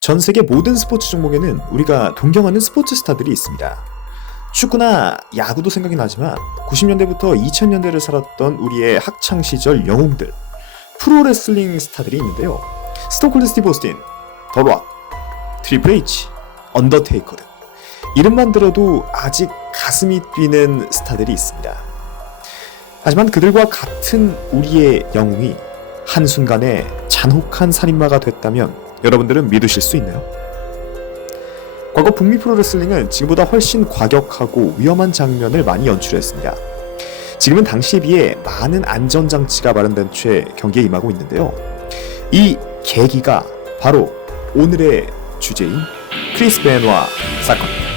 전 세계 모든 스포츠 종목에는 우리가 동경하는 스포츠 스타들이 있습니다. 축구나 야구도 생각이 나지만 90년대부터 2000년대를 살았던 우리의 학창시절 영웅들, 프로레슬링 스타들이 있는데요. 스톤콜드 스티브 오스틴, 더 록, 트리플 H, 언더테이커 등 이름만 들어도 아직 가슴이 뛰는 스타들이 있습니다. 하지만 그들과 같은 우리의 영웅이 한순간에 잔혹한 살인마가 됐다면 여러분들은 믿으실 수 있나요? 과거 북미 프로레슬링은 지금보다 훨씬 과격하고 위험한 장면을 많이 연출했습니다. 지금은 당시에 비해 많은 안전장치가 마련된 채 경기에 임하고 있는데요. 이 계기가 바로 오늘의 주제인 크리스 베노아 사건입니다.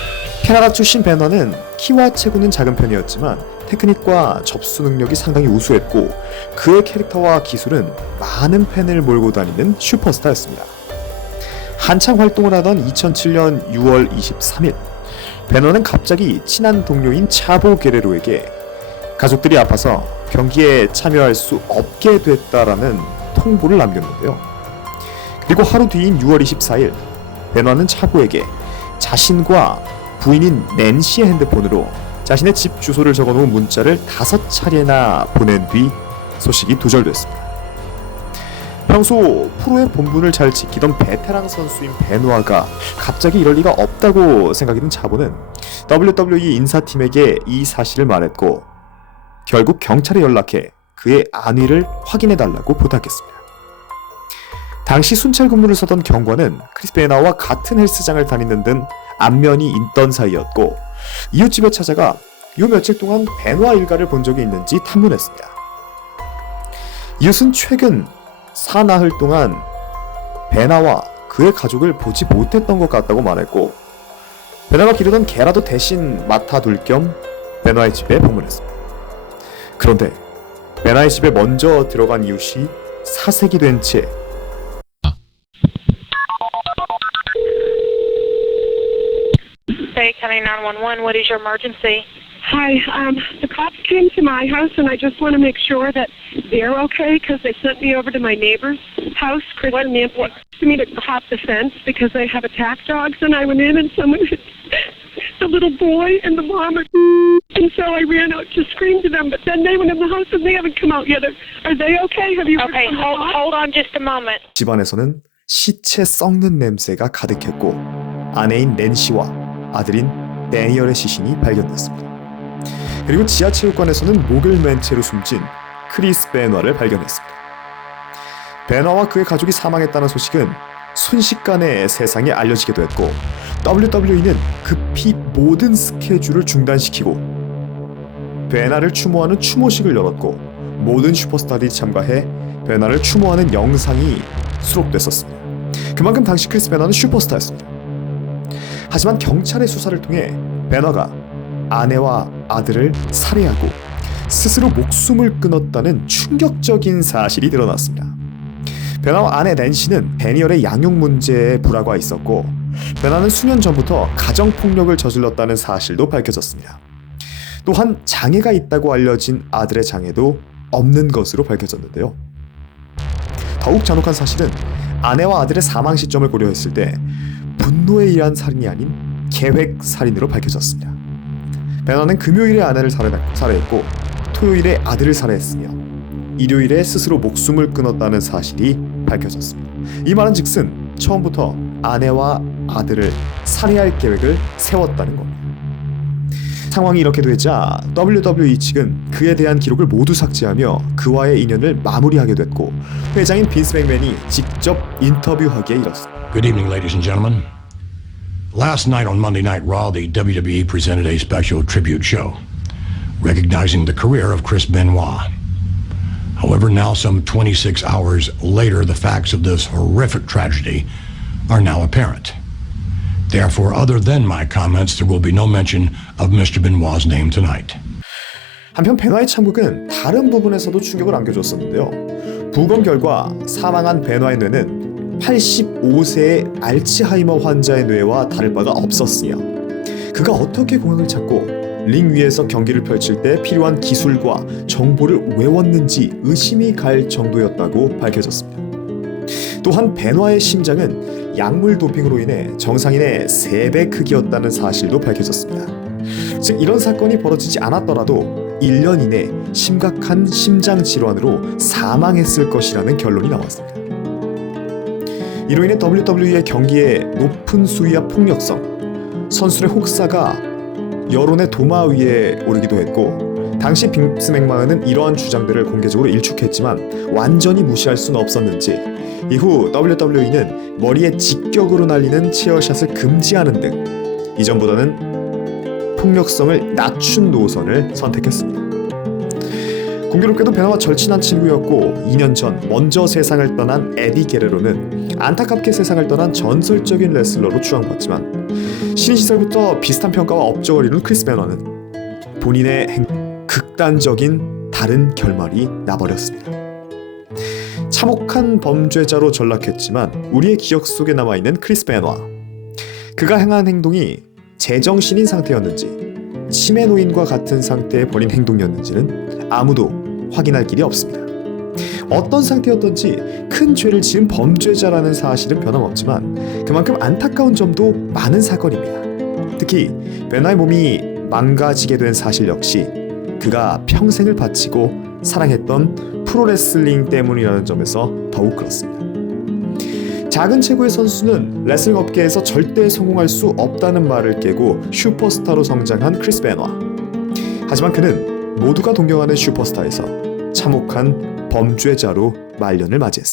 캐나다 출신 베노아는 키와 체구는 작은 편이었지만 테크닉과 접수 능력이 상당히 우수했고 그의 캐릭터와 기술은 많은 팬을 몰고 다니는 슈퍼스타였습니다. 한창 활동을 하던 2007년 6월 23일 베너는 갑자기 친한 동료인 차보 게레로에게 가족들이 아파서 경기에 참여할 수 없게 됐다라는 통보를 남겼는데요. 그리고 하루 뒤인 6월 24일 베너는 차보에게 자신과 부인인 낸시의 핸드폰으로 자신의 집 주소를 적어놓은 문자를 5차례나 보낸 뒤 소식이 두절됐습니다. 평소 프로의 본분을 잘 지키던 베테랑 선수인 베노아가 갑자기 이럴 리가 없다고 생각이 든 차보는 WWE 인사팀에게 이 사실을 말했고 결국 경찰에 연락해 그의 안위를 확인해달라고 부탁했습니다. 당시 순찰 근무를 서던 경관은 크리스 베노아와 같은 헬스장을 다니는 등 안면이 있던 사이였고 이웃집에 찾아가 요 며칠 동안 베노아 일가를 본 적이 있는지 탐문했습니다. 이웃은 최근 사나흘 동안 베나와 그의 가족을 보지 못했던 것 같다고 말했고 베나가 기르던 개라도 대신 맡아둘 겸 베나의 집에 방문했습니다. 그런데 베나의 집에 먼저 들어간 이웃이 사색이 된 채 Hey, County 911, what is your emergency? Hi, the cops came to my house, and I just want to make sure that they're okay because they sent me over to my neighbor's house, Chris and Nancy, to me to hop the fence because they have attack dogs, and I went in and someone, the little boy and the mom are, and so I ran out to scream to them, but then they went in the house and they haven't come out yet. Are they okay? Have you heard Okay, from the hold on just a moment. 집안에서는 시체 썩는 냄새가 가득했고 아내인 낸시와 아들인 데니얼의 시신이 발견됐습니다. 그리고 지하체육관에서는 목을 맨 채로 숨진 크리스 베노아를 발견했습니다. 베노아와 그의 가족이 사망했다는 소식은 순식간에 세상에 알려지게 됐고 WWE는 급히 모든 스케줄을 중단시키고 베나를 추모하는 추모식을 열었고 모든 슈퍼스타들이 참가해 베나를 추모하는 영상이 수록됐었습니다. 그만큼 당시 크리스 베나는 슈퍼스타였습니다. 하지만 경찰의 수사를 통해 베나가 아내와 아들을 살해하고 스스로 목숨을 끊었다는 충격적인 사실이 드러났습니다. 베나와 아내 낸시는 데니얼의 양육 문제에 불화가 있었고 베나는 수년 전부터 가정폭력을 저질렀다는 사실도 밝혀졌습니다. 또한 장애가 있다고 알려진 아들의 장애도 없는 것으로 밝혀졌는데요. 더욱 잔혹한 사실은 아내와 아들의 사망 시점을 고려했을 때 분노에 의한 살인이 아닌 계획 살인으로 밝혀졌습니다. 베나는 금요일에 아내를 살해했고 토요일에 아들을 살해했으며 일요일에 스스로 목숨을 끊었다는 사실이 밝혀졌습니다. 이 말은 즉슨 처음부터 아내와 아들을 살해할 계획을 세웠다는 겁니다. 상황이 이렇게 되자 WWE 측은 그에 대한 기록을 모두 삭제하며 그와의 인연을 마무리하게 됐고 회장인 빈스 맥맨이 직접 인터뷰하기에 이뤘습니다. Good evening, ladies and gentlemen. Last night on Monday Night Raw, the WWE presented a special tribute show, recognizing the career of Chris Benoit. However, now some 26 hours later, the facts of this horrific tragedy are now apparent. Therefore, other than my comments, there will be no mention of Mr. Benoit's name tonight. 한편 베노아의 참극은 다른 부분에서도 충격을 안겨줬었는데요. 부검 결과 사망한 베노아의 뇌는 85세의 알츠하이머 환자의 뇌와 다를 바가 없었으며 그가 어떻게 공학을 찾고 링 위에서 경기를 펼칠 때 필요한 기술과 정보를 외웠는지 의심이 갈 정도였다고 밝혀졌습니다. 또한 베노아의 심장은 약물 도핑으로 인해 정상인의 3배 크기였다는 사실도 밝혀졌습니다. 즉 이런 사건이 벌어지지 않았더라도 1년 이내 심각한 심장 질환으로 사망했을 것이라는 결론이 나왔습니다. 이로 인해 WWE의 경기에 높은 수위와 폭력성, 선수의 혹사가 여론의 도마 위에 오르기도 했고, 당시 빈스 맥마은은 이러한 주장들을 공개적으로 일축했지만 완전히 무시할 수는 없었는지 이후 WWE는 머리에 직격으로 날리는 체어샷을 금지하는 등 이전보다는 폭력성을 낮춘 노선을 선택했습니다. 공교롭게도 베나와 절친한 친구였고 2년 전 먼저 세상을 떠난 에디 게레로는 안타깝게 세상을 떠난 전설적인 레슬러로 추앙받지만 신인 시절부터 비슷한 평가와 업적을 이룬 크리스 베너는 본인의 극단적인 다른 결말이 나버렸습니다. 참혹한 범죄자로 전락했지만 우리의 기억 속에 남아있는 크리스 베노아. 그가 행한 행동이 제정신인 상태였는지 치매 노인과 같은 상태에 벌인 행동이었는지는 아무도 확인할 길이 없습니다. 어떤 상태였던지 큰 죄를 지은 범죄자라는 사실은 변함없지만 그만큼 안타까운 점도 많은 사건입니다. 특히 베나의 몸이 망가지게 된 사실 역시 그가 평생을 바치고 사랑했던 프로레슬링 때문이라는 점에서 더욱 그렇습니다. 작은 체구의 선수는 레슬링 업계에서 절대 성공할 수 없다는 말을 깨고 슈퍼스타로 성장한 크리스 베노아. 하지만 그는 모두가 동경하는 슈퍼스타에서 참혹한 범죄자로 말년을 맞이했습니다.